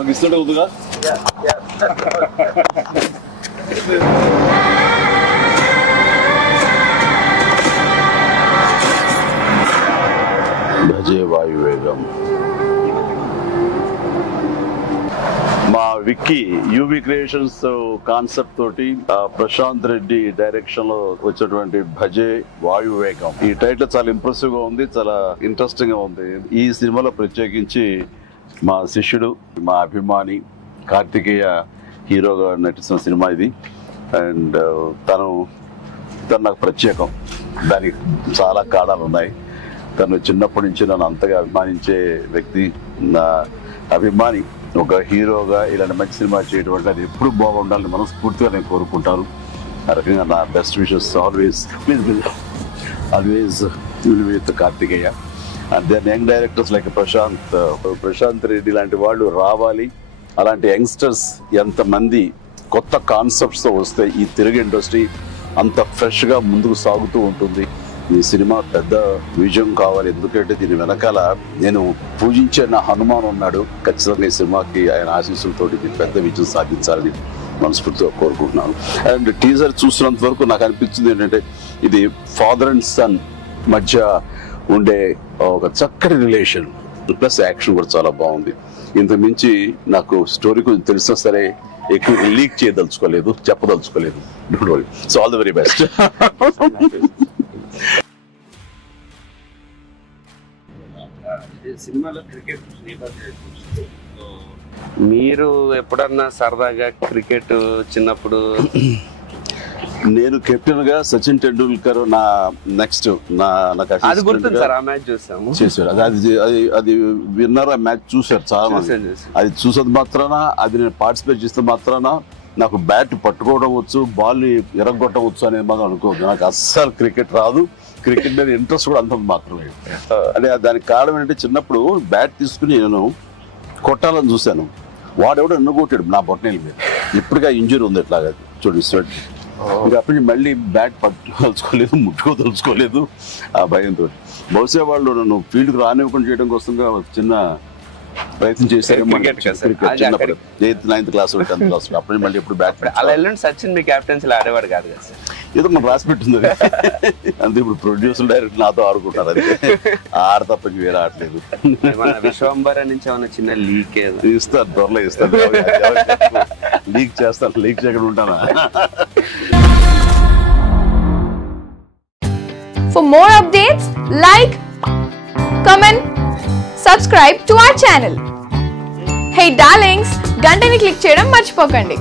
తనకి ఇస్తుంటే ఉందిగా. భజే వాయువేగం. మా విక్కీ యూవి క్రియేషన్స్ కాన్సెప్ట్ తోటి ప్రశాంత్ రెడ్డి డైరెక్షన్ లో వచ్చినటువంటి భజే వాయువేగం. ఈ టైటిల్ చాలా ఇంప్రెసివ్ గా ఉంది, చాలా ఇంట్రెస్టింగ్ గా ఉంది. ఈ సినిమాలో ప్రత్యేకించి మా శిష్యుడు, మా అభిమాని కార్తికేయ హీరోగా నటిస్తున్న సినిమా ఇది. అండ్ తను నాకు ప్రత్యేకం. దానికి చాలా కారణాలు ఉన్నాయి. తను చిన్నప్పటి నుంచి నన్ను అంతగా అభిమానించే వ్యక్తి, నా అభిమాని. ఒక హీరోగా ఇలాంటి మంచి సినిమా చేయడం అంటే అది ఎప్పుడు బాగుండాలని మనస్ఫూర్తిగా నేను కోరుకుంటాను. ఆ రకంగా నా best wishes always with Karthikeya. And then young directors like Prashanth Reddy లాంటి వాళ్ళు రావాలి. అలాంటి యంగ్స్టర్స్ ఎంతమంది కొత్త కాన్సెప్ట్స్తో వస్తే ఈ తెలుగు ఇండస్ట్రీ అంత ఫ్రెష్గా ముందుకు సాగుతూ ఉంటుంది. ఈ సినిమా పెద్ద విజయం కావాలి. ఎందుకంటే దీని వెనకాల నేను పూజించే నా హనుమాన్ ఉన్నాడు. ఖచ్చితంగా ఈ సినిమాకి ఆయన ఆశీస్సులతో పెద్ద విజయం సాధించాలని మనస్ఫూర్తిగా కోరుకుంటున్నాను. అండ్ టీజర్ చూసినంత వరకు నాకు అనిపించింది ఏంటంటే ఇది ఫాదర్ అండ్ సన్ మధ్య ఉండే ఒక చక్కటి రిలేషన్, ప్లస్ యాక్షన్ కూడా చాలా బాగుంది. ఇంత మించి నాకు స్టోరీ కొంచెం తెలిసినా సరే ఎక్కువ లీక్ చేయదలుచుకోలేదు, చెప్పదలుచుకోలేదు. Don't worry. So all the very best. మీరు ఎప్పుడన్నా సరదాగా క్రికెట్ చిన్నప్పుడు? నేను కెప్టెన్ గా సచిన్ టెండూల్కర్ నా నెక్స్ట్ అది గుర్తుంది సార్. ఆ మ్యాచ్ చూసాము, చేశారు. అది విన్నర్. ఆ మ్యాచ్ చూసారు చాలా మంది. అది చూసేది మాత్రాన, అది నేను పార్టిసిపేట్ చేస్తే మాత్రాన నాకు బ్యాట్ పట్టుకోవడం వచ్చు, బాల్ ని ఎరగొట్టడం వచ్చు అనేది మాత్రం అనుకోవద్దు. నాకు అస్సలు క్రికెట్ రాదు. క్రికెట్ మీద ఇంట్రెస్ట్ కూడా అంత మాత్రమే. అంటే దానికి కారణం ఏంటంటే చిన్నప్పుడు బ్యాట్ తీసుకుని నేను కొట్టాలని చూశాను. వాడెవడో ఎన్నుకొట్టాడు నా బొట్టనేల మీద. ఇప్పటికే ఇంజరీ ఉంది ఎట్లాగా చూడండి స్వెట్. ఇంకా అప్పటి నుంచి మళ్ళీ బ్యాట్ పట్టుకోదలుచుకోలేదు, ముట్టుకోదలుచుకోలేదు ఆ భయంతో. బహుశా వాళ్ళు నన్ను ఫీల్డ్కి రానివ్వకుండా చేయడం కోసంగా చిన్న ప్రయత్నం చేశారు. చిన్నప్పుడు 8th 9th class 10th class అప్పటి నుంచి మళ్ళీ ఎప్పుడు బ్యాట్. అలా వెళ్ళండి. సచిన్ మీ క్యాప్టెన్సీలో ఆడేవాడు కాదు కదా సార్? ఏదో మనం రాసి పెట్టింది అంతే. ఇప్పుడు ప్రొడ్యూసర్ డైరెక్ట్ నాతో ఆడుకుంటారు. అది ఆడ తప్ప వేరే ఆడలేదు. విశ్వంబర నుంచి ఏమన్నా చిన్న లీక్ ఇస్తారు, త్వరలో ఇస్తారు. లీక్ చేస్తాను, లీక్ చేయకుండా ఉంటానా? For more updates, like, comment, subscribe to our channel. Hey darlings, గంటని click చేయడం మర్చిపోకండి.